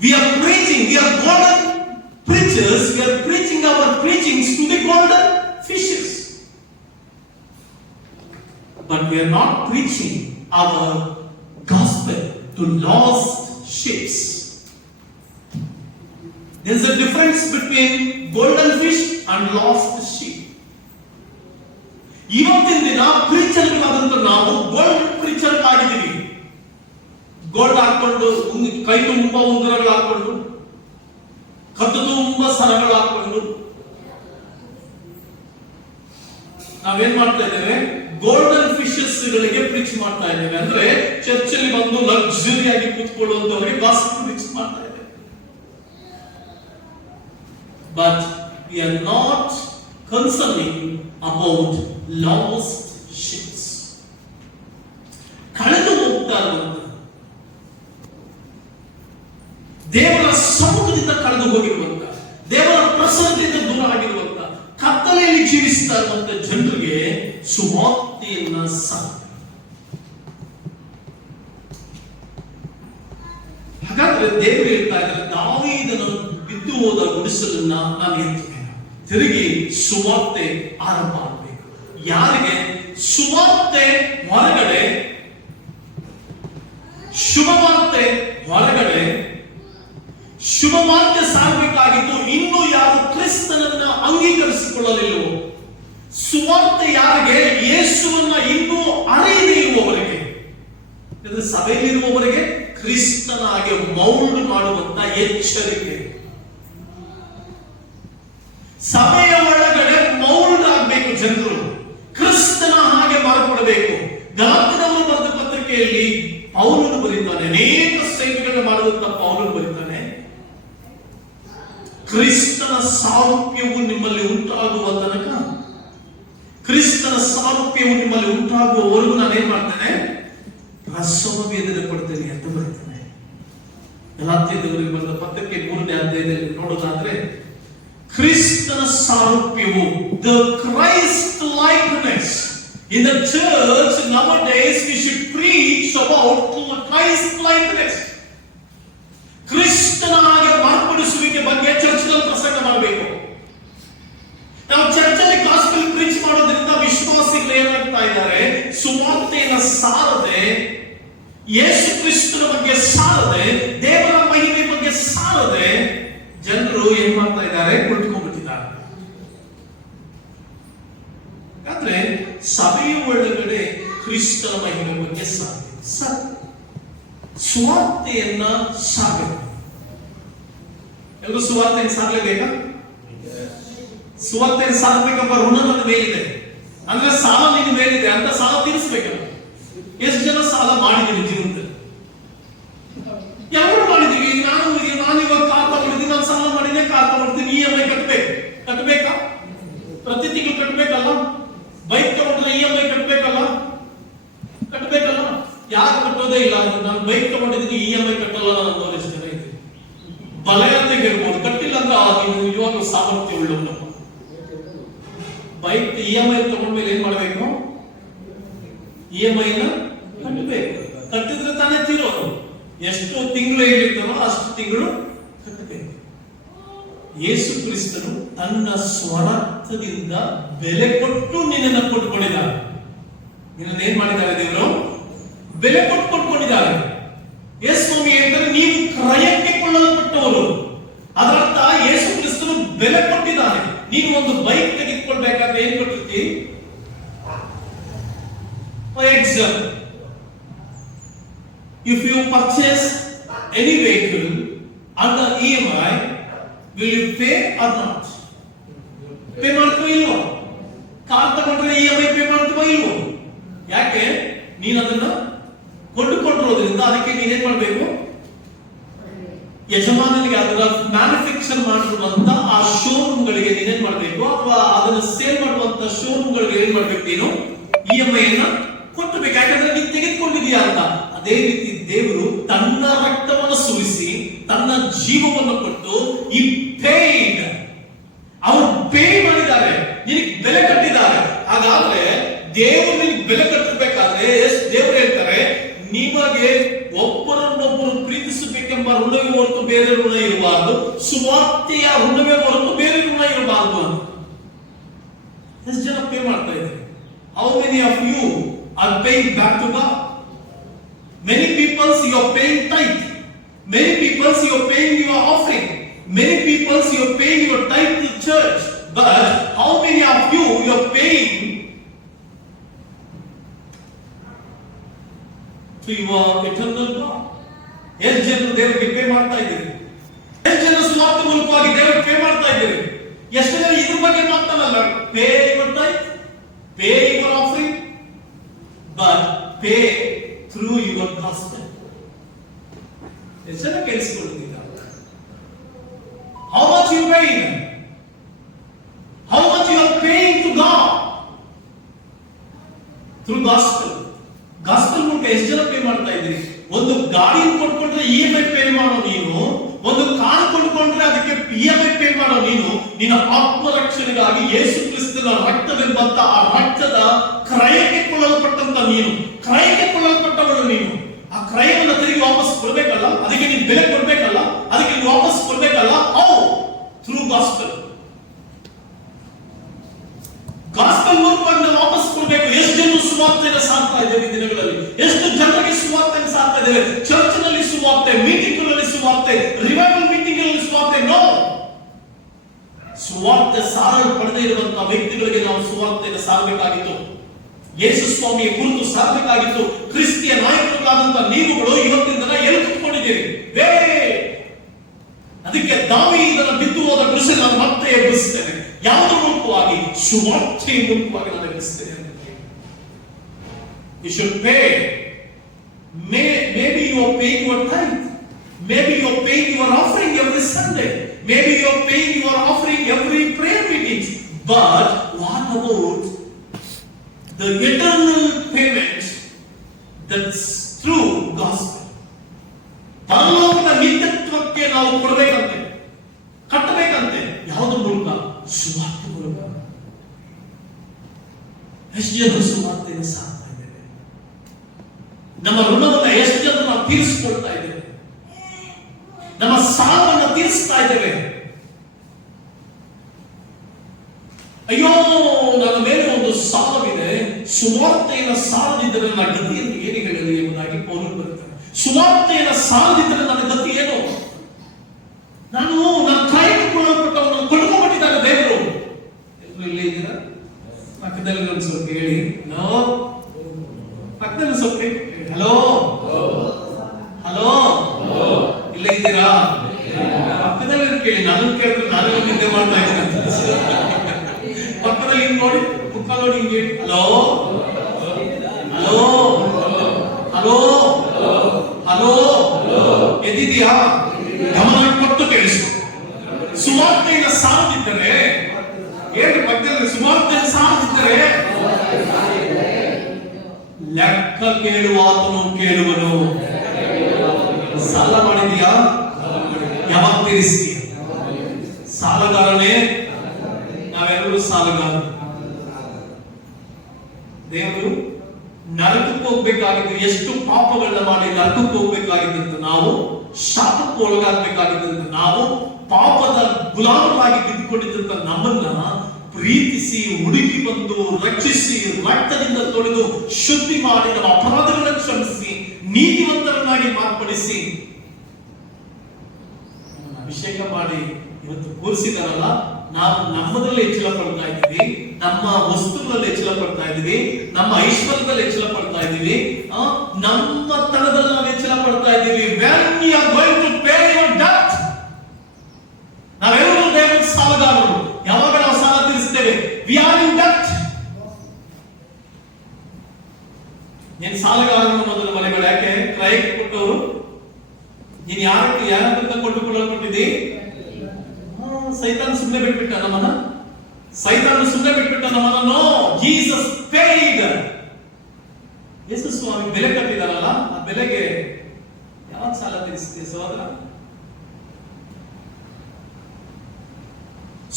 We are preaching, we are golden preachers, we are preaching our preachings to the golden fishes. But we are not preaching our gospel to lost ships. There is a difference between golden fish and lost sheep. ಇವತ್ತಿನ ದಿನ ಪ್ರೀಚರ್ಗಳಾದಂತ ನಾವು gold preacher ಆಗಿದ್ದೀವಿ. Gold ಹಾಕೊಂಡು, ಕೈ ತುಂಬ ಉಂಗುರಗಳು ಹಾಕೊಂಡು, ಕತ್ತು ತುಂಬ ಸರಗಳು ಹಾಕೊಂಡು ನಾವೇನ್ ಮಾಡ್ತಾ ಇದ್ದೇವೆ? ಗೋಲ್ಡನ್ ಫಿಶಸ್ ಗಳಿಗೆ ಪ್ರೀಚ್ ಮಾಡ್ತಾ ಇದ್ದೇವೆ. ಅಂದ್ರೆ ಚರ್ಚಲ್ಲಿ ಬಂದು ಲಕ್ಸುರಿ ಆಗಿ ಕೂತ್ಕೊಳ್ಳುವಂತವರಿಗೆ ಗಾಸ್ಪಲ್ ಪ್ರೀಚ್ ಮಾಡ್ತಾ ಇದ್ದೇವೆ. But we are not concerning about lost ships. ಕಳೆದು ಹೋಗ್ತಾ ಇರುವಂತ, ದೇವರ ಸಮ್ಮುಖದಿಂದ ಕಳೆದು ಹೋಗಿರುವಂತ, ದೇವರ ಪ್ರಸನ್ನತೆಯಿಂದ ದೂರ ಆಗಿರುವಂತ, ಕತ್ತಲೆಯಲ್ಲಿ ಜೀವಿಸ್ತಾ ಇರುವಂತ ಜನರಿಗೆ ಸುವಾರ್ತೆಯನ್ನ ಸಾರ. ಹಾಗಾದ್ರೆ ದೇವರು ಹೇಳ್ತಾ ಇದ್ದಾರೆ, ದಾವೀದನ ಬಿದ್ದು ಹೋದ ಗುಡಿಸಲನ್ನ ನಾನು ಎತ್ತುತ್ತೇನೆ, ತಿರುಗಿ ಸುವಾರ್ತೆ ಆರಂಭ ಆಗಬೇಕು. ಯಾರಿಗೆ? ಸುವಾರ್ತೆ ಹೊರಗಡೆ, ಶುಭವಾರ್ತೆ ಹೊರಗಡೆ, ಶುಭವಾರ್ತೆ ಸಾರಬೇಕಾಗಿದ್ದು ಇನ್ನೂ ಯಾರು ಕ್ರಿಸ್ತನನ್ನ ಅಂಗೀಕರಿಸಿಕೊಳ್ಳಲಿಲ್ಲವೋ, ಸುವಾರ್ತೆ ಯಾರಿಗೆ ಯೇಸುವನ್ನ ಇನ್ನೂ ಅರಿಯದೇ ಇರುವವರಿಗೆ, ಸಭೆಯಲ್ಲಿರುವವರಿಗೆ ಕ್ರಿಸ್ತನಾಗೆ ಮೌಲ್ಡ್ ಮಾಡುವಂತ ಎಚ್ಚರಿಕೆ. ಸಭೆಯ ಒಳಗಡೆ ಮೌಲ್ಡ್ ಆಗಬೇಕು, ಜನರು ಕ್ರಿಸ್ತನ ಹಾಗೆ ಮಾರ್ಪಡಬೇಕು. ಗಲಾತ್ಯದವರು ಬರೆದ ಪತ್ರಿಕೆಯಲ್ಲಿ ಪೌಲನು ಬರೀತಾನೆ, ಅನೇಕ ಸೇವೆಗಳನ್ನು ಮಾಡಿದಂತ ಪೌಲನು ಬರೀತಾನೆ, ಕ್ರಿಸ್ತನ ಸಾರೂಪ್ಯವು ನಿಮ್ಮಲ್ಲಿ ಉಂಟಾಗುವ ತನಕ, ಕ್ರಿಸ್ತನ ಸಾರೂಪ್ಯವು ನಿಮ್ಮಲ್ಲಿ ಉಂಟಾಗುವವರೆಗೂ ನಾನೇನ್ ಮಾಡ್ತೇನೆ? ಪ್ರಸವ ವೇದನೆ ಪಡ್ತೇನೆ ಅಂತ ಬರೀತಾನೆ. ಗಲಾತ್ಯದವರಿಗೆ ಬರೆದ ಪತ್ರಿಕೆ 3ನೇ ಅಧ್ಯಾಯದಲ್ಲಿ ನೋಡೋದಾದ್ರೆ, ಕ್ರಿಸ್ತನ ಸಾರೂಪ್ಯವು, the Christ likeness. In the church nowadays we should preach about Christ likeness. ಕ್ರಿಸ್ತನ ಹಾಗೆ ಮಾರ್ಪಡಿಸುವಿಕೆ ಬಗ್ಗೆ ಚರ್ಚ್ನಲ್ಲಿ ಪ್ರಸಂಗ ಮಾಡಬೇಕು. ನಾವು ಚರ್ಚಲ್ಲಿ ಗಾಸ್ಪೆಲ್ ಪ್ರೀಚ್ ಮಾಡೋದ್ರಿಂದ ವಿಶ್ವಾಸಿಗಳು ಏನಾಗ್ತಾ ಇದ್ದಾರೆ? ಸುವಾರ್ತೆಯನ್ನು ಸಾರದೆ, ಯೇಸು ಕ್ರಿಸ್ತನ ಬಗ್ಗೆ ಸಾರದೆ, ದೇವರ ಮಹಿಮೆ ಬಗ್ಗೆ ಸಾರದೆ ಜನರು ಏನ್ ಮಾಡ್ತಾ ಇದ್ದಾರೆ? ಕುಳಿತುಕೊಂಡ್ಬಿಟ್ಟಿದ್ದಾರೆ. ಅಂದ್ರೆ ಸಭೆಯ ಒಳಗಡೆ ಕ್ರಿಸ್ತನ ಮಹಿಮೆ ಬಗ್ಗೆ ಸುವಾರ್ತೆಯನ್ನ ಸಾಗಬೇಕು. ಎಲ್ಲರೂ ಸುವಾರ್ತೆಯನ್ನು ಸಾಗಲೇಬೇಕಾ? ಸುವಾರ್ತೆಯನ್ನು ಸಾಗಬೇಕಪ್ಪ, ಋಣ ನನ್ನ ಮೇಲಿದೆ ಅಂದ್ರೆ ಸಾಲ ನಿನ್ನ ಮೇಲಿದೆ ಅಂತ ಸಾಲ ತೀರಿಸಬೇಕಲ್ಲ. ಎಷ್ಟು ಜನ ಸಾಲ ಮಾಡಿದೀವಿ ಜೀವನದಲ್ಲಿ? ಯಾರು ಮಾಡಿದೀವಿ? ನಾನು ಇವಾಗ ಕಾರ್ ತಗೊಂಡಿದ್ದೀನಿ, ನಾನು ಸಾಲ ಮಾಡಿದ್ರೆ ಕಾರ್ ತಗೊಂಡಿದ್ದೀನಿ, EMI ಕಟ್ಟಬೇಕಾ? ಪ್ರತಿ ತಿಂಗಳು ಕಟ್ಟಬೇಕಲ್ಲ? ಬೈಕ್ ತಗೊಂಡ್ರೆ EMI ಕಟ್ಟಬೇಕಲ್ಲ? ಯಾರು ಕಟ್ಟೋದೇ ಇಲ್ಲ. ನಾನು ಬೈಕ್ ತಗೊಂಡಿದ್ದೀನಿ, EMI ಕಟ್ಟಲ್ಲ ಅನ್ನೋರು ಎಷ್ಟು ಜನ ಇದೆ? ಬಲಗತ್ತಿಗೆ ಇರ್ಬೋದು, ಕಟ್ಟಿಲ್ಲ ಅಂದ್ರೆ ನೀನು ಇವಾಗ ಸಾಮರ್ಥ್ಯ ಉಳ್ಳವನು. ಬೈಕ್ EMI ತಗೊಂಡ್ಮೇಲೆ ಏನ್ ಮಾಡ್ಬೇಕು? EMI ನ ಕಟ್ಟಬೇಕು. ಕಟ್ಟಿದ್ರೆ ತಾನೇ ತೀರೋದು. ಎಷ್ಟು ತಿಂಗಳು ಹೇಳಿರ್ತಾರೋ ಅಷ್ಟು ತಿಂಗಳು ಕಟ್ಟಬೇಕು. ಯೇಸು ಕ್ರಿಸ್ತನು ತನ್ನ ಸ್ವರಕ್ತದಿಂದ ಬೆಲೆ ಕೊಟ್ಟು ನಿನ್ನನ್ನು ಕೊಟ್ಟುಕೊಂಡಿದ್ದಾರೆ. ನಿನ್ನನ್ನು ಏನ್ ಮಾಡಿದ್ದಾರೆ? ದೇವರು ಬೆಲೆ ಕೊಟ್ಟು ಕೊಟ್ಕೊಂಡಿದ್ದಾರೆ. ಯೇಸು ಸ್ವಾಮಿ ಹೇಳ್ತಾರೆ, ನೀವು ಕ್ರಯಕ್ಕೆ ಕೊಳ್ಳಲ್ಪಟ್ಟವರು. ಅದರರ್ಥ ಯೇಸು ಕ್ರಿಸ್ತನು ಬೆಲೆ ಕೊಟ್ಟಿದ್ದಾನೆ. ನೀನು ಒಂದು ಬೈಕ್ ತೆಗೆದುಕೊಳ್ಬೇಕಾದ್ರೆ ಏನ್ ಕೊಟ್ಟಿರ್ತಿ? For example, if you purchase any vehicle under EMI, will you pay or not? Pay ಮಾಡ್ತೀವೋ ಇಲ್ವೋ? ಕಾರ್ ತಗೊಂಡ್ರೆ EMI ಪೇ ಮಾಡ್ತೀವೋ ಇಲ್ವೋ? ಯಾಕೆ? ನೀನು ಅದನ್ನ ಕೊಂಡುಕೊಂಡಿರೋದ್ರಿಂದ ಅದಕ್ಕೆ ನೀನೇನ್ ಮಾಡ್ಬೇಕು? ಯಜಮಾನನಿಗೆ ಅದರ ಮ್ಯಾನುಫ್ಯಾಕ್ಚರ್ ಮಾಡಿರುವಂತ ಆ ಶೋರೂಮ್ಗಳಿಗೆ ನೀನೇನ್ ಮಾಡ್ಬೇಕು? ಅಥವಾ ಅದನ್ನ ಸೇಲ್ ಮಾಡುವಂತ ಶೋರೂಮ್ಗಳಿಗೆ ಏನ್ ಮಾಡ್ಬೇಕು? ನೀನು EMI ಅನ್ನ ಕೊಟ್ಟಬೇಕು. ಯಾಕಂದ್ರೆ ನೀನು ತೆಗೆದುಕೊಂಡಿದೀಯಾ ಅಂತ. ಅದೇ ರೀತಿ ದೇವರು ತನ್ನ ರಕ್ತವನ್ನು ಸುರಿಸಿ ತನ್ನ ಜೀವವನ್ನು ಕೊಟ್ಟು ಈ ಪೇಯ್ಡ್, ಅವರು ಪೇ ಮಾಡಿದ್ದಾರೆ, ನಿನಗೆ ಬೆಲೆ ಕಟ್ಟಿದ್ದಾರೆ. ಹಾಗಾದ್ರೆ ದೇವರು ನಿನಗೆ ಬೆಲೆ ಕಟ್ಟಬೇಕಾದ್ರೆ ದೇವರು ಹೇಳ್ತಾರೆ, ನಿಮಗೆ ಒಬ್ಬರನ್ನೊಬ್ಬರು ಪ್ರೀತಿಸಬೇಕೆಂಬ ಋಣ ಋಣವೇ ಹೊರತು ಬೇರೆ ಋಣ ಇರಬಾರದು, ಸುವಾರ್ತೆಯ ಋಣವೇ ಹೊರತು ಬೇರೆ ಋಣ ಇರಬಾರದು ಅಂತ. ಎಷ್ಟು ಜನ ಪೇ ಮಾಡ್ತಾ ಇದ್ದಾರೆ? How many of you are paying back to God? Many people you are paying tithe. Many people you are paying your offering. Many people you are paying your tithe to church. But how many of you are paying to your eternal God? ಎಷ್ಟು ಜನರು ದೇವರಿಗೆ pay ಮಾಡ್ತಾ ಇದ್ದೀರಿ? ಎಷ್ಟು ಜನ ಸುವಾರ್ತೆ ಮೂಲಕವಾಗಿ ದೇವರಿಗೆ ಪೇ ಮಾಡ್ತಾ ಇದ್ದೀರಿ? ಎಷ್ಟು ಜನ ಇದ್ರ ಬಗ್ಗೆ ಮಾತಾಡಲ್ಲ? Pay your tithe, pay your offering, but pay through your gospel. ಎಷ್ಟು ಜನ ಕೇಳಿಸಿಕೊಳ್ಳುತ್ತೀರಾ? How much you paying? How much you are paying to God through gospel? Gospel ಮೂಲಕ ಎಷ್ಟು ಜನ ಪೇ ಮಾಡ್ತಾ ಇದ್ದೀರಿ? ಒಂದು ಗಾಡಿ ಕೊಂಡ್ಕೊಂಡ್ರೆ EMI ಪೇ ಮಾಡೋ ನೀನು, ಒಂದು ಕಾರ್ ಕೊಂಡ್ಕೊಂಡ್ರೆ ಅದಕ್ಕೆ EMI ಪೇ ಮಾಡೋ ನೀನು, ನಿನ್ನ ಆತ್ಮರಕ್ಷಣೆಗಾಗಿ ಯೇಸು ಕ್ರಿಸ್ತನ ರಕ್ತವೆಂಬಂತ ಆ ರಕ್ತದ ಕ್ರಯಕ್ಕೆ ಕೊಳ್ಳಲ್ಪಟ್ಟಂತ ನೀನು, ಕ್ರಯಕ್ಕೆ ಕೊಳ್ಳಲ್ಪಟ್ಟವನು ನೀನು. ಆ ಕ್ರಯವನ್ನು ತಿರುಗಿ ವಾಪಸ್ ಕೊಡ್ಬೇಕಲ್ಲ, ಅದಕ್ಕೆ ನೀನು ಬೆಲೆ ಕೊಡ್ಬೇಕಲ್ಲ, ಅದಕ್ಕೆ ನೀನು ವಾಪಸ್ ಕೊಡ್ಬೇಕಲ್ಲ. ಹೌ? Through gospel. ಗಾಸ್ಪೆಲ್ ಮೂಲಕವಾಗಿ ನಾವು ವಾಪಸ್ ಕೊಡಬೇಕು. ಎಷ್ಟು ಜನ ಸುವಾರ್ತೆಯನ್ನು ಸಾರ್ತಾ ಇದ್ದೇವೆ ಈ ದಿನಗಳಲ್ಲಿ? ಎಷ್ಟು ಜನರಿಗೆ ಸುವಾರ್ತೆಯನ್ನು ಸಾರ್ತಾ ಇದ್ದೇವೆ? ಚರ್ಚ್ನಲ್ಲಿ ಸುವಾರ್ತೆ, ಮೀಟಿಂಗ್ಗಳಲ್ಲಿ ಸುವಾರ್ತೆ, ರಿವೈವಲ್ ಮೀಟಿಂಗ್ಗಳಲ್ಲಿ ಸುವಾರ್ತೆ. ನೋ, ಸುವಾರ್ತೆ ಸಾರಲು ಪಡೆದೇ ಇರುವಂತಹ ವ್ಯಕ್ತಿಗಳಿಗೆ ನಾವು ಸುವಾರ್ತೆಯನ್ನು ಸಾರಬೇಕಾಗಿತ್ತು. ಯೇಸು ಸ್ವಾಮಿಯ ಕುರಿತು ಸಾರಬೇಕಾಗಿತ್ತು. ಕ್ರಿಸ್ತಿಯ ನಾಯಕರಾದಂತಹ ನೀವುಗಳು ಇವತ್ತಿನ ದಿನ ಎಲ್ಲಿ ಕುತ್ಕೊಂಡಿದ್ದೀರಿ? ಅದಕ್ಕೆ ದಾವೀದನ ಬಿದ್ದು ಹೋದ ಕೃಷಿ ನಾನು ಮತ್ತೆ ಎಬ್ಬಿಸ್ತೇನೆ. ಯಾವುದರ ಮೂಲಕವಾಗಿ? ಸುವಾರ್ತೆಯ ಮೂಲಕವಾಗಿ ನಾನು ಎಬ್ಬಿಸ್ತೇನೆ. You should pay. Maybe you are paying your tithe. Maybe you are paying your offering every Sunday. Maybe you are paying your offering every prayer meeting. But what about the eternal payment that's through gospel? ಪರಲೋಕದ ನಿತ್ಯತ್ವಕ್ಕೆ ನಾವು ಕೊಡಬೇಕಂತೆ, ಕಟ್ಟಬೇಕಂತೆ. ಯಾವುದ್ರ ಮೂಲಕ? ಸುವಾರ್ತೆ ಮೂಲಕ. ಎಷ್ಟು ಜನ ಸುವಾರ್ತೆಯನ್ನು ಸಾರ್ತಾ ಇದ್ದೇವೆ? ನಮ್ಮ ಋಣವನ್ನು ಎಷ್ಟು ಜನ ನಾವು ತೀರಿಸಿಕೊಳ್ತಾ ಇದ್ದೇವೆ? ನಮ್ಮ ಸಾಲವನ್ನು ತೀರಿಸ್ತಾ ಇದ್ದೇವೆ? ಅಯ್ಯೋ, ನನ್ನ ಮೇಲೆ ಒಂದು ಸಾಲವಿದೆ, ಸುವಾರ್ತೆಯನ್ನು ಸಾಲದಿದ್ದರೆ ನನ್ನ ಗತಿಯನ್ನು ಏನು ಹೇಳಲಿ ಎಂಬುದಾಗಿ ಪೌಲನು ಬರುತ್ತಾನೆ. ಸುವಾರ್ತೆಯನ್ನು ಸಾಲದಿದ್ದರೆ ನನ್ನ ಗತಿ ಏನು? ನಾನು ಕ್ರಯಕ್ಕೆ ಕೊಳ್ಳಲ್ಪಟ್ಟವನು, ಕೊಂಡ್ಕೊಂಡ್ಬಿಟ್ಟಿದ್ದಾರೆ ದೇವರು. ಎಲ್ಲರೂ ಇಲ್ಲೇ ಇದ್ದೀರಾ? ಪಕ್ಕದಲ್ಲಿ ಒಂದು ಸ್ವಲ್ಪ ಹೇಳಿ. ಹಲೋ, ಪಕ್ಕದಲ್ಲಿ ಸ್ವಲ್ಪ ಹಲೋ, ಹಲೋ, ಇಲ್ಲೇ ಇದ್ದೀರಾ? ಪಕ್ಕದಲ್ಲಿ ಕೇಳಿ. ನಾನು ಕೇಳಿದ್ರೆ ನಾನು ನಿದ್ದೆ ಮಾಡ್ತಾ ಇದ್ದೀನಿ. ಪಕ್ಕದಲ್ಲಿ ಹಿಂಗ್ ನೋಡಿ, ಮುಖ ನೋಡಿ ಹಿಂಗ್ ಹೇಳಿ. ಹಲೋ, ಹಲೋ, ಹಲೋ, ಹಲೋ, ಎದ್ದಿದ್ಯಾ? ಗಮನ ಕೊಟ್ಟು ಕೇಳಿಸ್ಕೊ. ಸುವಾರ್ತೆಯನ್ನು ಸಾರದಿದ್ದರೆ ಏನು? ಪಕ್ಕದಲ್ಲಿ ಸುವಾರ್ತೆಯನ್ನು ಸಾರದಿದ್ದರೆ ಲೆಕ್ಕ ಕೇಳುವಾತನು ಕೇಳುವನು. ಸಾಲ ಮಾಡಿದ್ಯಾ? ಯಾವಾಗ ತೀರಿಸ್ತೀಯ? ಸಾಲಗಾರನೇ, ನಾವೆಲ್ಲರೂ ಸಾಲಗಾರರು. ದೇವರು ನರಕಕ್ಕೆ ಹೋಗ್ಬೇಕಾಗಿದ್ದು, ಎಷ್ಟು ಪಾಪಗಳನ್ನ ಮಾಡಿ ನರಕಕ್ಕೆ ಹೋಗ್ಬೇಕಾಗಿದ್ದಂತ ನಾವು, ಶಾಪಕ್ಕೆ ಒಳಗಾಗಬೇಕಾಗಿದ್ದಂತ ನಾವು, ಪಾಪದ ಗುಲಾಮರಾಗಿ ಬಿದ್ದುಕೊಂಡಿದ್ದಂತ ನಮ್ಮನ್ನ ಪ್ರೀತಿಸಿ ಹುಡುಕಿ ಬಂದು ರಕ್ಷಿಸಿ ರಕ್ತದಿಂದ ತೊಳೆದು ಶುದ್ಧಿ ಮಾಡಿ ನಮ್ಮ ಅಪರಾಧಗಳನ್ನು ಕ್ಷಮಿಸಿ ನೀತಿವಂತರನ್ನಾಗಿ ಮಾರ್ಪಡಿಸಿ ಅಭಿಷೇಕ ಮಾಡಿ ಇವತ್ತು ಕೂರಿಸಿದಾರಲ್ಲ. ನಾವು ನಮ್ಮದ್ರಲ್ಲಿ ಹೆಚ್ಚಳ ಪಡ್ತಾ ಇದ್ದೀವಿ, ನಮ್ಮ ವಸ್ತುಗಳಲ್ಲಿ ಹೆಚ್ಚಳ ಪಡ್ತಾ ಇದ್ದೀವಿ, ನಮ್ಮ ಐಶ್ವರ್ಯದಲ್ಲಿ ಹೆಚ್ಚಳ ಪಡ್ತಾ ಇದ್ದೀವಿ, ನಮ್ಮ ತನದಲ್ಲಿ ನಾವು ಹೆಚ್ಚಳ ಪಡ್ತಾ ಇದ್ದೀವಿ. When we are going to pay your debt, ನಾವೆಲ್ಲರೂ ದೇವರ ಸಾಲಗಾರರು. ಯಾವಾಗ ನಾವು ಸಾಲ ತೀರಿಸ್ತೇವೆ? We are in debt. ನೀನು ಸಾಲಗಾರನು ಅನ್ನೋದನ್ನ ಮನೆಗಳು ಯಾಕೆ? ಕ್ರಯಕ್ಕೆ ಕೊಟ್ಟವರು. ನೀನು ಯಾರನ್ನ ಕೊಂಡುಕೊಳ್ಳಲ್ಪಟ್ಟಿದ್ದಿ? ಸೈತಾನ ಸುಮ್ಮನೆ ಬಿಟ್ಬಿಟ್ಟ ನಮ್ಮನ್ನ. ಸೈತಾನ ಸುಮ್ಮನೆ ಬಿಟ್ಬಿಟ್ಟ ನಮ್ಮನ್ನ. No, Jesus paid. ಯೇಸು ಸ್ವಾಮಿ ಬೆಲೆ ಕಟ್ಟಿದಾರಲ್ಲ, ಆ ಬೆಲೆಗೆ ಯಾವಾಗ ಸಾಲ ತೀರಿಸ್ತೀವಿ ಸಹೋದರ?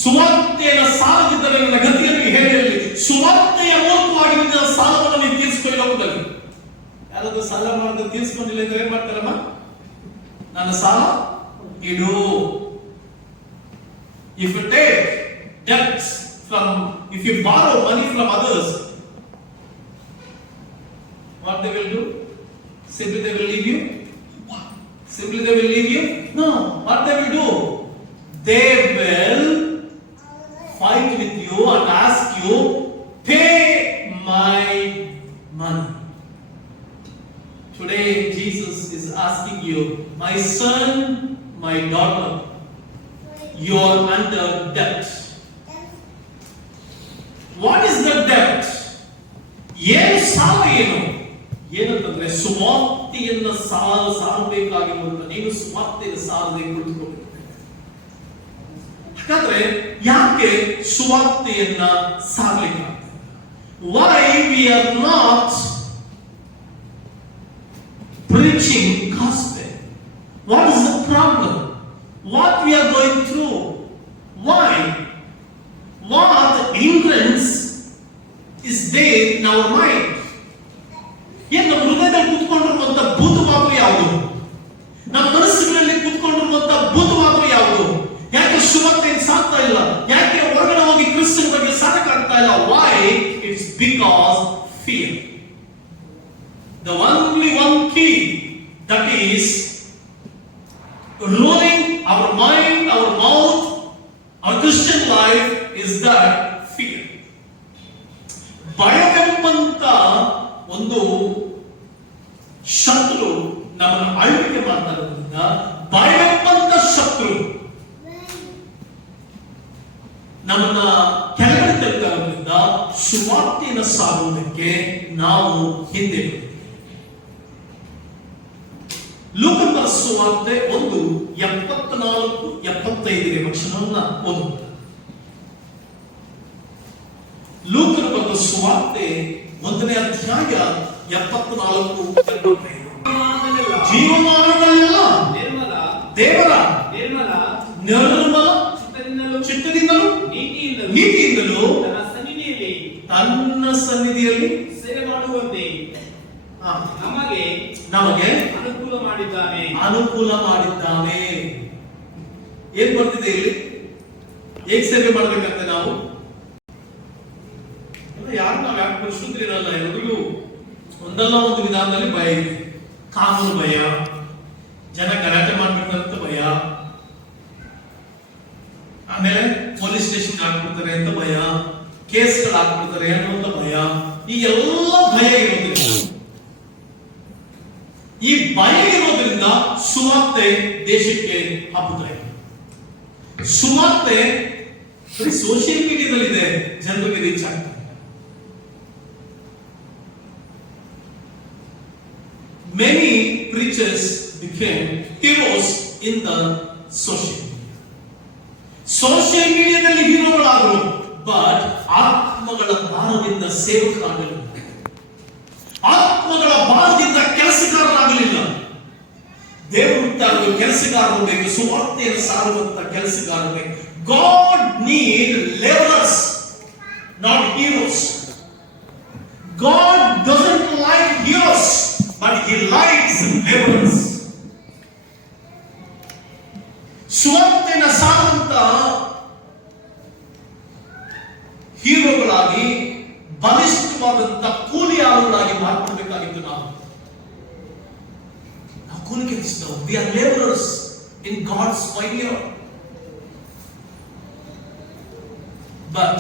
ಸುವಾರ್ತೆಯನ್ನು ಸಾಲದಿದ್ದರೆ ನನ್ನ ಗತಿಯನ್ನು ಹೇಳಿರಲಿ. ಸುವಾರ್ತೆಯ ಮೂಲಕವಾಗಿ ನಿನ್ನ ಸಾಲವನ್ನು ನೀವು ತೀರಿಸಿಕೊಳ್ಳಿ. ಲೋಕದಲ್ಲಿ ಯಾರಾದ್ರೂ ಸಾಲ ಮಾಡಿದ್ರೆ ತೀರಿಸ್ಕೊಂಡಿಲ್ಲ ಅಂದ್ರೆ ಏನ್ ಮಾಡ್ತಾರಮ್ಮ? ನನ್ನ ಸಾಲ ಇಡು. If you take debts if you borrow money from others, what they will do? Simply they will leave you. Simply they will leave you. No, what they will do? They will fight with you and ask you, pay my money. Today Jesus is asking you, my son, my daughter, you are under debt. What is the debt? ಏನು ಸಾಲ ಏನು? ಏನಂತಂದ್ರೆ ಸುವಾರ್ತೆಯನ್ನು ಸಾರಬೇಕಾಗಿರುವಂತ ನೀನು ಸುವಾರ್ತೆಯನ್ನು ಸಾರದೆ ಕುಳಿತುಕೊಳ್ಳಬೇಕು. ಹಾಗಾದ್ರೆ ಯಾಕೆ ಸುವಾರ್ತೆಯನ್ನ ಸಾರಲಿಕ್ಕಾಗ್ತದೆ? Why we are not preaching gospel? What is the problem? What we are going through? Why? What hindrance is there in our mind? ಏನು ನಮ್ಮ ಹೃದಯದಲ್ಲಿ ಕೂತ್ಕೊಂಡಿರುವಂತ ಭೂತವಾದ ಯಾವುದು? ನಮ್ಮ ಮನಸ್ಸುಗಳಲ್ಲಿ ಕೂತ್ಕೊಂಡಿರುವಂತ ಭೂತವಾದ ಯಾವುದು? ಯಾಕೆ ಸುವಾರ್ತೆಯನ್ನು ಸಾಕ್ತಾ ಇಲ್ಲ? ಯಾಕೆ ಹೊರಗಡೆ ಹೋಗಿ ಕ್ರಿಸ್ತನ ಬಗ್ಗೆ ಸಾರಕ್ಕಾಗ್ತಾ ಇಲ್ಲ? Why? It's because fear. The only one key that is ruling our mind, our mouth, our Christian life is that fear. ಭಯವೆಂಬಂತ ಒಂದು ಶತ್ರು ನಮ್ಮನ್ನು ಆಳ್ವಿಕೆ ಮಾಡ್ತಾ ಇರೋದ್ರಿಂದ, ಭಯವೆಂಬಂತ ಶತ್ರು ನಮ್ಮನ್ನ ಕೆಳಗಡೆ ತಳ್ತಾ ಇರೋದ್ರಿಂದ ಸುವಾರ್ತೆಯನ್ನು ಸಾರುವುದಕ್ಕೆ ನಾವು ಹಿಂದೆ ಲೂಕನ ಸುವಾರ್ತೆ 1:74-75 ವಚನವನ್ನ ಓದು. ಲೂಕನ ಬರೆದ ಸುವಾರ್ತೆ 1ನೇ ಅಧ್ಯಾಯ 74-75. ಜೀವಮಾನದಲ್ಲೆಲ್ಲ ದೇವರ ನಿರ್ಮಲ ಚಿತ್ತದಿಂದಲೂ ನೀತಿಯಿಂದಲೂ ತನ್ನ ಸನ್ನಿಧಿಯಲ್ಲಿ ಸೇವೆ ಮಾಡುವಂತೆ ನಮಗೆ ಅನುಕೂಲ ಮಾಡಿದ್ದಾನೆ. ಏನ್ ಬರ್ತಿದೆ ಇಲ್ಲಿ? ಹೇಗೆ ಸೇವೆ ಮಾಡ್ಬೇಕಂತೆ ನಾವು? ಯಾರು ನಾವು ಯಾಕೆ ಪರಿಶುದ್ಧರಿರಲ್ಲ. ಎಲ್ರಿಗೂ ಒಂದಲ್ಲ ಒಂದು ವಿಧಾನದಲ್ಲಿ ಭಯ ಇದೆ. ಕಾನೂನು ಭಯ, ಜನ ಗಲಾಟೆ ಮಾಡ್ಬೇಕಂತ ಭಯ, ಆಮೇಲೆ ಪೊಲೀಸ್ ಸ್ಟೇಷನ್ ಹಾಕ್ಬಿಡ್ತಾರೆ ಅಂತ ಭಯ, ಕೇಸ್ಗಳು ಹಾಕ್ಬಿಡ್ತಾರೆ ಅನ್ನುವಂತ ಭಯ. ಈ ಎಲ್ಲ ಭಯ ಇರೋದ್ರಿಂದ, ಈ ಭಯ ಇರೋದ್ರಿಂದ ಸುವಾರ್ತೆ ದೇಶಕ್ಕೆ ಹಬ್ಬುತ್ತಾ ಇದೆ. ಸುವಾರ್ತೆ ಸೋಷಿಯಲ್ ಮೀಡಿಯಾದಲ್ಲಿದೆ, ಜನರಿಗೆ ರೀಚ್ ಆಗ್ತದೆ. Many preachers became heroes in the social ಮೀಡಿಯಾದಲ್ಲಿ ಹೀರೋಗಳಾದರು, ಬಟ್ ಆತ್ಮಗಳ ಭಾರದಿಂದ ಸೇವಕರಾಗಲಿಲ್ಲ, ಆತ್ಮಗಳ ಭಾರದಿಂದ ಕೆಲಸಗಾರರಾಗಲಿಲ್ಲ. ದೇವರು ಕೆಲಸಗಾರರು ಬೇಕು, ಸುವಾರ್ತೆಯನ್ನು ಸಾರುವಂತ ಕೆಲಸಗಾರರು ಬೇಕು. God need laborers, not heroes. God doesn't like heroes, but he likes laborers. ಸುವಾರ್ತೆಯನ್ನು ಸಾರುವಂತ ಹೀರೋಗಳಾಗಿ, ಬಲಿಷ್ಠವಾದಂತ ಕೂಲಿಯಾಳುಗಳಾಗಿ ಮಾರ್ಪಡಬೇಕಾಗಿತ್ತು. ನಾವು ಕೂಲಿ ಕೆಲಸ. We are laborers in God's vineyard. But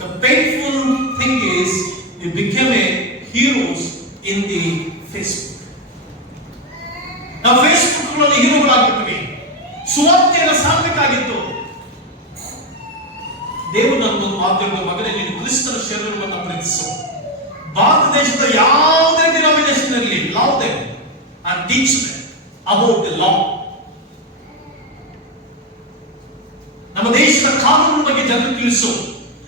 the painful thing is we became heroes in the Facebook. ನಾವು ಫೇಸ್ಬುಕ್ ಗಳಲ್ಲಿ ಹೀರೋಗಳಾಗ್ಬಿಟ್ವಿ. ಸುವಾರ್ತೆಯನ್ನು ಸಾರಬೇಕಾಗಿತ್ತು. ದೇವರು ನಮಗೊಂದು ಮಾತಾಡುವ, ಮಗನೇ ನೀನು ಕ್ರಿಸ್ತನ ಶರೀರವನ್ನು ಪ್ರೀತಿಸು. ಭಾರತ ದೇಶದ ಯಾವುದೇ ಡಿನಾಮಿನೇಷನ್ ಇರಲಿ, ಯಾವುದೇ, and teach them about the law. ನಮ್ಮ ದೇಶದ ಕಾನೂನು ಬಗ್ಗೆ ಜನರಿಗೆ ತಿಳಿಸು.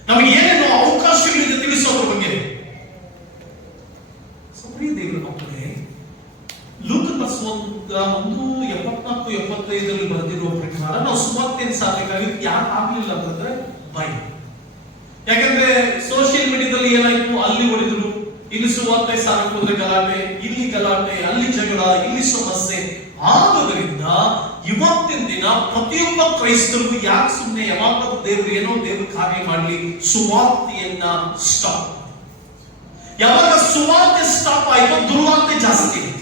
ನಮಗೆ ಏನೇನೋ ಅವಕಾಶಗಳಿದೆ ತಿಳಿಸೋದ್ರ ಬಗ್ಗೆ. ಪ್ರಿಯ ದೇವರ ಮಕ್ಕಳೇ, ಲೂಕನ 1:74-75 ಬರೆದಿರುವ ಪ್ರಕಾರ ನಾವು ಸುವಾರ್ತೆಯನ್ನು ಸಾರಬೇಕಾಗಿತ್ತು. ಯಾಕೆ ಆಗ್ಲಿಲ್ಲ ಅಂತಂದ್ರೆ ಭಯ. ಯಾಕಂದ್ರೆ ಸೋಷಿಯಲ್ ಮೀಡಿಯಾದಲ್ಲಿ ಏನಾಯ್ತು, ಅಲ್ಲಿ ಹೊಡೆದ್ರು, ಇಲ್ಲಿ ಸುವಾರ್ತೆ ಸಾರಕ್ಕೆ ಹೋದ್ರೆ ಗಲಾಟೆ, ಇಲ್ಲಿ ಗಲಾಟೆ, ಅಲ್ಲಿ ಜಗಳ, ಇಲ್ಲಿ ಸಮಸ್ಯೆ. ಆದುದರಿಂದ ಇವತ್ತಿನ ದಿನ ಪ್ರತಿಯೊಬ್ಬ ಕ್ರೈಸ್ತರಿಗೂ ಯಾಕೆ ಸುಮ್ಮನೆ ಯಾವಾಗ ದೇವರು ಏನೋ ದೇವರು ಕಾರ್ಯ ಮಾಡಲಿ, ಸುವಾರ್ತೆಯನ್ನ ಸ್ಟಾಪ್. ಯಾವಾಗ ಸುವಾರ್ತೆ ಸ್ಟಾಪ್ ಆಯ್ತು, ದುರ್ವಾರ್ತೆ ಜಾಸ್ತಿ ಆಯ್ತು.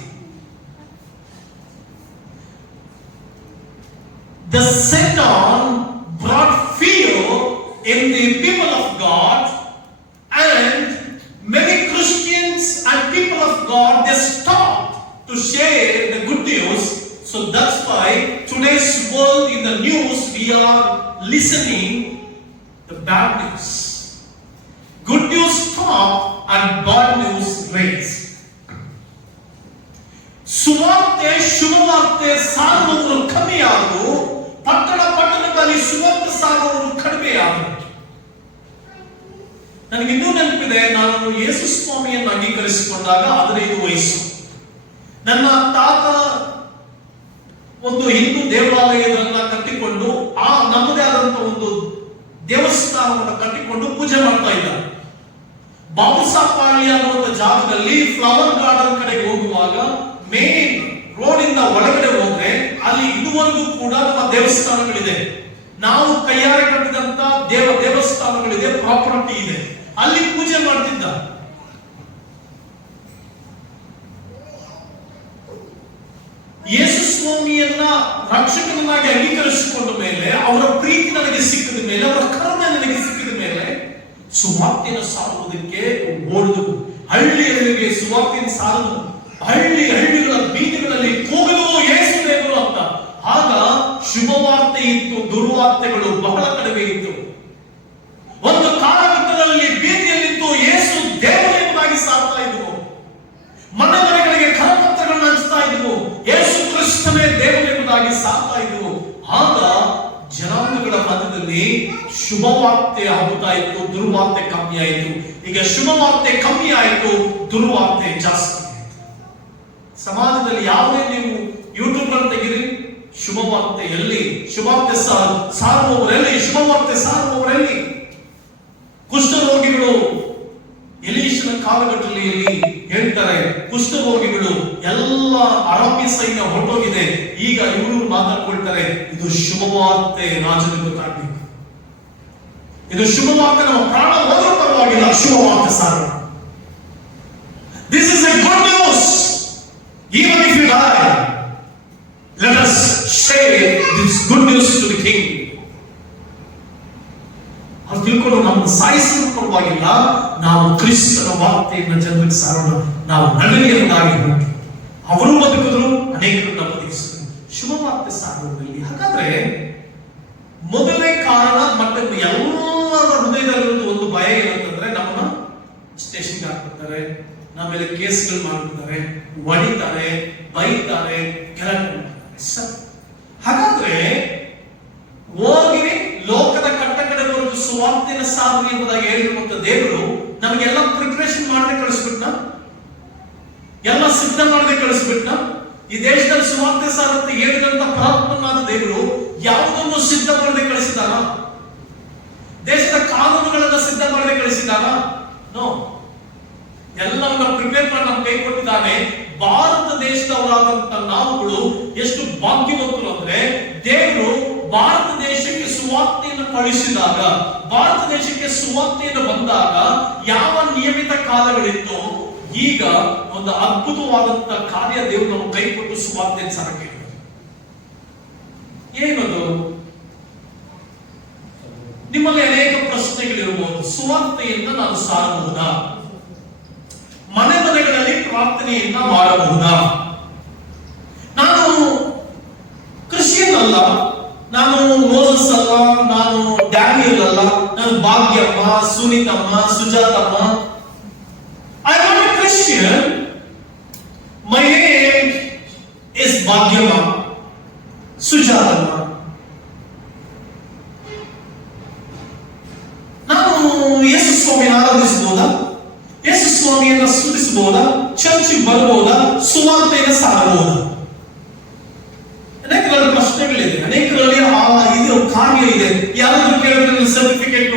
The Satan brought fear in the people of God, and many Christians and people of God, they stopped to share the good news. So that's why today's world in the news we are listening the bad news. Good news stop and bad news rise. ಸುವಾರ್ತೆ ಶುಭವಾರ್ತೆ ಸಾರುವವರು ಕಮ್ಮಿಯಾದರು, ಪಟ್ಟಣಗಳಲ್ಲಿ ಸುವಾರ್ತೆ ಸಾರುವವರು ಕಡಿಮೆಯಾದರು. ನನಗೆ ಇನ್ನೂ ನೆನಪಿದೆ, ನಾನು ಯೇಸು ಸ್ವಾಮಿಯನ್ನು ಅಂಗೀಕರಿಸಿಕೊಂಡಾಗ 15 ವಯಸ್ಸು. ನನ್ನ ತಾತ ಒಂದು ಹಿಂದೂ ದೇವಾಲಯದನ್ನ ಕಟ್ಟಿಕೊಂಡು ನಮ್ಮದೇ ಆದಂತಹ ಒಂದು ದೇವಸ್ಥಾನವನ್ನು ಕಟ್ಟಿಕೊಂಡು ಪೂಜೆ ಮಾಡ್ತಾ ಇದ್ದ. ಬಾಬುಸಾಪಾಳ್ಯ ಅನ್ನುವಂಥ ಜಾಗದಲ್ಲಿ ಫ್ಲವರ್ ಗಾರ್ಡನ್ ಕಡೆಗೆ ಹೋಗುವಾಗ ಮೇನ್ ರೋಡ್ ಇಂದ ಒಳಗಡೆ ಹೋದ್ರೆ ಅಲ್ಲಿ ಇದುವರೆಗೂ ಕೂಡ ನಮ್ಮ ದೇವಸ್ಥಾನಗಳಿದೆ. ನಾವು ಕೈಯಾರೆ ಕಟ್ಟಿದಂತ ದೇವಸ್ಥಾನಗಳಿದೆ, ಪ್ರಾಪರ್ಟಿ ಇದೆ. ಅಲ್ಲಿ ಪೂಜೆ ಮಾಡ್ತಿದ್ದ. ಯೇಸು ಸ್ವಾಮಿಯನ್ನ ರಕ್ಷಕನಾಗಿ ಅಂಗೀಕರಿಸಿಕೊಂಡ ಮೇಲೆ, ಅವರ ಪ್ರೀತಿ ನನಗೆ ಸಿಕ್ಕಿದ ಮೇಲೆ, ಅವರ ಕರುಣೆ ನನಗೆ ಸಿಕ್ಕಿದ ಮೇಲೆ ಸುವಾರ್ತೆಯನ್ನು ಸಾರುವುದಕ್ಕೆ ಓಡಿದು ಹಳ್ಳಿಗಳಿಗೆ ಸುವಾರ್ತೆಯನ್ನು ಸಾರದು, ಹಳ್ಳಿಗಳ ಬೀದಿಗಳಲ್ಲಿ ಕೂಗಲು ಯೇಸು ದೇವರು ಅಂತ. ಆಗ ಶುಭವಾರ್ತೆ ಇತ್ತು, ದುರ್ವಾರ್ತೆಗಳು ಬಹಳ ಕಡಿಮೆ ಇತ್ತು. ಒಂದು ಕಾಲಘಟ್ಟದಲ್ಲಿ ಬೀದಿಯಲ್ಲಿತ್ತು ಯೇಸು ದೇವರು ಎಂಬುದಾಗಿ ಸಾರ್ತಾ ಇದ್ವು. ಮನೆ ಮನೆಗಳಿಗೆ ಕರಪತ್ರಗಳನ್ನು ಹಂಚ್ತಾ ಇದ್ವು, ಯೇಸು ಕ್ರಿಸ್ತನೇ ದೇವರು ಎಂಬುದಾಗಿ ಸಾರ್ತಾ ಇದ್ವು. ಆಗ ಜನಾಂಗಗಳ ಮಧ್ಯದಲ್ಲಿ ಶುಭವಾರ್ತೆ ಆಗುತ್ತಾ ಇತ್ತು, ದುರ್ವಾರ್ತೆ ಕಮ್ಮಿ ಆಯಿತು. ಈಗ ಶುಭವಾರ್ತೆ ಕಮ್ಮಿ ಆಯಿತು, ದುರ್ವಾರ್ತೆ ಜಾಸ್ತಿ. ಸಮಾಜದಲ್ಲಿ ಯಾವುದೇ ನೀವು ಯೂಟ್ಯೂಬ್ ಅನ್ನು ತೆಗಿರಿ, ಶುಭವಾರ್ತೆಯಲ್ಲಿ ಶುಭವಾರ್ತೆ ಸಾರುವವರಲ್ಲಿ, ಶುಭವಾರ್ತೆ ಸಾರುವವರಲ್ಲಿ ಕುಷ್ಠರೋಗಿಗಳು ಎಲೀಷನ ಕಾಲಘಟ್ಟದಲ್ಲಿ ಹೇಳ್ತಾರೆ, ಕುಷ್ಠರೋಗಿಗಳು ಎಲ್ಲ ಅರಬ್ಯ ಸೈನ್ಯ ಹೊರಟೋಗಿದೆ, ಈಗ ಇವರು ಮಾತಾಡ್ಕೊಳ್ತಾರೆ, ಇದು ಶುಭವಾರ್ತೆ ರಾಜನಿಗೆ ಕಾಣಬೇಕು, ಇದು ಶುಭವಾರ್ತೆ, ನಮ್ಮ ಪ್ರಾಣ ಹೋದರೂ ಪರವಾಗಿಲ್ಲ, ಶುಭವಾರ್ತೆ ಸಾರೋಣ. This is a good news. Even if you die, let us share this good news to the king. ಅವ್ರು ತಿಳ್ಕೊಂಡು ನಮ್ಮನ್ನು ಸಾಯಿಸಿದ್ರು ಪರವಾಗಿಲ್ಲ, ನಾವು ಕ್ರಿಸ್ತನ ವಾರ್ತೆಯನ್ನು ಜನರಿಗೆ ಸಾರೋಣ, ನಾವು ನಡಲಿಯನ್ನಾಗಿ ಹೊರಟು ಅವರು ಬದುಕಿದ್ರು, ಅನೇಕರನ್ನ ಬದುಕಿಸಿದ್ರು. ಶುಭವಾರ್ತೆ ಸಾರುವುದರಲ್ಲಿ ಹಾಗಾದ್ರೆ ಮೊದಲನೇ ಕಾರಣ, ಮತ್ತೆ ಎಲ್ಲರ ಹೃದಯದಲ್ಲಿರೋದು ಒಂದು ಭಯ ಏನಂತಂದ್ರೆ, ನಮ್ಮನ್ನ ಸ್ಟೇಷನ್ಗೆ ಹಾಕ್ಬಿಡ್ತಾರೆ, ನಮ್ಮ ಮೇಲೆ ಕೇಸ್ಗಳು ಮಾಡ್ಬಿಡ್ತಾರೆ, ಹೊಡಿತಾರೆ, ಬೈತಾರೆ, ಗಲಾಟೆ ಮಾಡ್ತಾರೆ. ಹಾಗಾದ್ರೆ ಹೋಗಿ ಲೋಕದ ಕಟ್ಟ ಕಡೆವರೆಗೂ ಸುವಾರ್ತೆಯನ್ನು ಸಾರಿ ಎಂಬುದಾಗಿ ಹೇಳಿರುವಂತ ದೇವರು ನಮಗೆಲ್ಲ ಪ್ರಿಪರೇಷನ್ ಮಾಡದೆ ಕಳಿಸ್ಬಿಟ್ನ, ಎಲ್ಲ ಸಿದ್ಧ ಮಾಡದೆ ಕಳಿಸ್ಬಿಟ್ನ. ಈ ದೇಶದಲ್ಲಿ ಸುವಾರ್ತೆ ಸಾರತ್ತೆ ಹೇಳಿದಂತ ಪ್ರಾರ್ಥನಾದ ದೇವರು ಯಾವುದನ್ನು ಸಿದ್ಧ ಮಾಡದೆ ಕಳಿಸಿದಾರ? ದೇಶದ ಕಾನೂನುಗಳನ್ನ ಸಿದ್ಧ ಮಾಡದೆ ಕಳಿಸಿದಾರ? ನೋ, ಎಲ್ಲವನ್ನ ಪ್ರಿಪೇರ್ ಮಾಡಿ ನಮ್ಮ ಕೈ ಕೊಟ್ಟಿದ್ದಾನೆ. ಭಾರತ ದೇಶದವರಾದಂತ ನಾವುಗಳು ಎಷ್ಟು ಭಾಗ್ಯವಂತರು ಅಂದ್ರೆ, ದೇವರು ಭಾರತ ದೇಶಕ್ಕೆ ಸುವಾರ್ತೆಯನ್ನು ಕಳಿಸಿದಾಗ, ಭಾರತ ದೇಶಕ್ಕೆ ಸುವಾರ್ತೆಯನ್ನು ಬಂದಾಗ ಯಾವ ನಿಯಮಿತ ಕಾಲಗಳಿತ್ತು, ಈಗ ಒಂದು ಅದ್ಭುತವಾದಂತ ಕಾರ್ಯ ದೇವರು ನಮ್ಮ ಕೈ ಕೊಟ್ಟು ಸುವಾರ್ತೆಯನ್ನು ಸಾರಕ್ಕೆ. ಏನದು? ನಿಮ್ಮಲ್ಲಿ ಅನೇಕ ಪ್ರಶ್ನೆಗಳಿರಬಹುದು. ಸುವಾರ್ತೆಯನ್ನ ನಾನು ಸಾರಬಹುದಾ? ಮನೆ ಮನೆಗಳಲ್ಲಿ ಪ್ರಾರ್ಥನೆಯನ್ನ ಮಾಡಬಹುದಾ? ನಾನು ಕ್ರಿಶ್ಚಿಯನ್ ಅಲ್ಲ, ನಾನು ಮೋಸಸ್ ಅಲ್ಲ, ನಾನು ಡ್ಯಾನಿಯಲ್ ಅಲ್ಲ, ನಾನು Bhagyamma, Sunitamma, Sujatamma. I am a Christian. My name is Bhagyamma, Sujatamma. ನಾನು ಯೇಸು ಸ್ವಾಮಿಯನ್ನು ಆರಾಧಿಸಬಹುದಾ? ಯೇಸು ಸ್ವಾಮಿಯನ್ನು ಸ್ತುತಿಸಬಹುದಾ? ಚರ್ಚಿಗೆ ಬರಬಹುದಾ? ಸುವಾರ್ತೆಯನ್ನು ಸಾರಬಹುದಾ? ಅನೇಕರಲ್ಲಿ ಪ್ರಶ್ನೆಗಳಿದೆ, ಅನೇಕರಲ್ಲಿ ಇದು ಕಾರ್ಯ ಇದೆ. ಯಾರಾದ್ರೂ ಕೇಳಿದ್ರೆ ಸರ್ಟಿಫಿಕೇಟ್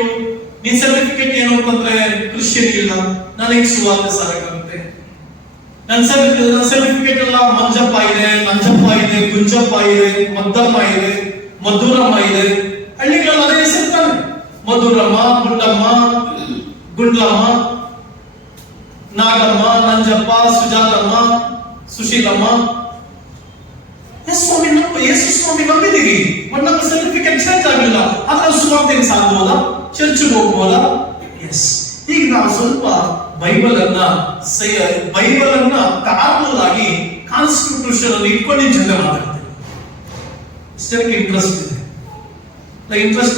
ನಿನ್ ಸರ್ಟಿಫಿಕೇಟ್ ಏನು ಅಂತಂದ್ರೆ ಕ್ರಿಶ್ಚಿಯನ್ ಇಲ್ಲ, ನಾನು ಹೆಂಗ್ ಸುವಾರ್ತೆ ಸಾರಕ್ಕಾಗುತ್ತೆ? ನನ್ನ ಸರ್ಟಿಫಿಕೇಟ್ ಎಲ್ಲ ಮಂಜಪ್ಪ ಇದೆ, ನಂಜಪ್ಪ ಇದೆ, ಗುಂಜಪ್ಪ ಇದೆ, ಮದ್ದಮ್ಮ ಇದೆ, ಮಧುರಮ್ಮ ಇದೆ. ಹಳ್ಳಿಗಳಲ್ಲಿ ಅದೇ ಹೆಸರು ತಾನೆ, ಮಧುರಮ್ಮ, ಗುಂಡಮ್ಮ, ಗುಂಡ್ಲಮ್ಮ, ನಾಗಮ್ಮ, ನಂಜಪ್ಪ, ಸುಜಾತಮ್ಮ, ಸುಶೀಲಮ್ಮ. ಸ್ವಾಮಿ ನಾವು ಯೇಸು ಸ್ವಾಮಿ ನಂಬಿದೀವಿ, ಬಟ್ ನಮ್ಮ ಸರ್ಟಿಫಿಕೇಟ್ ಚೇಂಜ್ ಆಗಿಲ್ಲ. ಆದ್ರೆ ಸುವಾರ್ತೆ ಸಾಗ್ಬೋದಾ? ಚರ್ಚ್ಗೆ ಹೋಗ್ಬೋದಾ? ಎಸ್. ಈಗ ನಾವು ಸ್ವಲ್ಪ ಬೈಬಲ್ ಅನ್ನ ಕಾರ್ನಲ್ ಆಗಿ ಕಾನ್ಸ್ಟಿಟ್ಯೂಷನ್ ಅಲ್ಲಿ ಇಟ್ಕೊಂಡು ಜನ ಮಾತಾಡ್ತೇವೆ. ಇಂಟ್ರೆಸ್ಟ್ ಇದೆ, ಇಂಟ್ರೆಸ್ಟ್